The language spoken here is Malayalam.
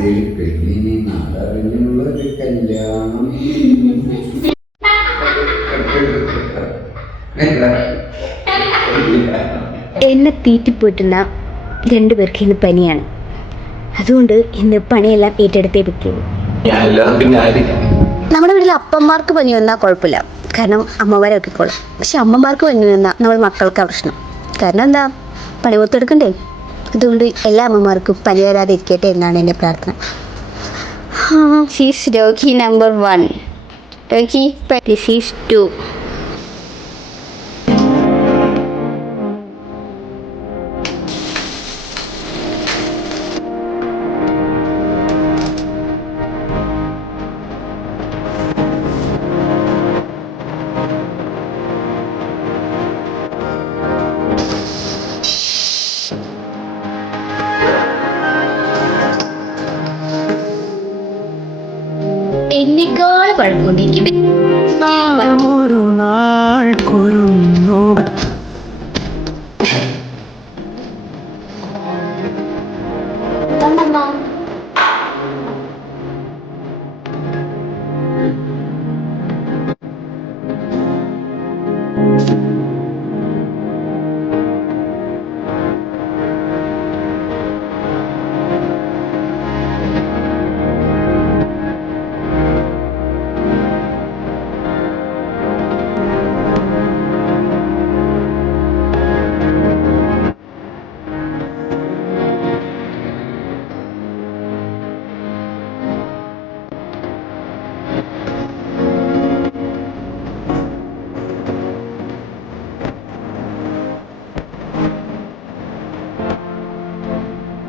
പെണ്ണിനി നാടറിഞ്ഞുള്ളൊരു കല്യാണം. എന്നെ തീറ്റിപ്പോറ്റുന്ന രണ്ടുപേർക്ക് ഇന്ന് പനിയാണ്. അതുകൊണ്ട് ഇന്ന് പണിയെല്ലാം ഏറ്റെടുത്തേ പറ്റുള്ളൂ. നമ്മുടെ വീട്ടിൽ അപ്പന്മാർക്ക് പനി വന്നാൽ കുഴപ്പമില്ല, കാരണം അമ്മമാരൊക്കെ കൊള്ളും. പക്ഷെ അമ്മമാർക്ക് പനി വന്നാൽ നമ്മൾ മക്കൾക്കാണ് പ്രശ്നം. കാരണം എന്താ, പണി ഒത്തെടുക്കണ്ടേ? അതുകൊണ്ട് എല്ലാ അമ്മമാർക്കും പനി വരാതെ ഇരിക്കട്ടെ എന്നാണ് എൻ്റെ പ്രാർത്ഥന. ഷീസ് രോഗി നമ്പർ 1, രോഗി ഷീസ് 2. എന്നേക്കാൾ പഴക്കം ഒരു നാൾ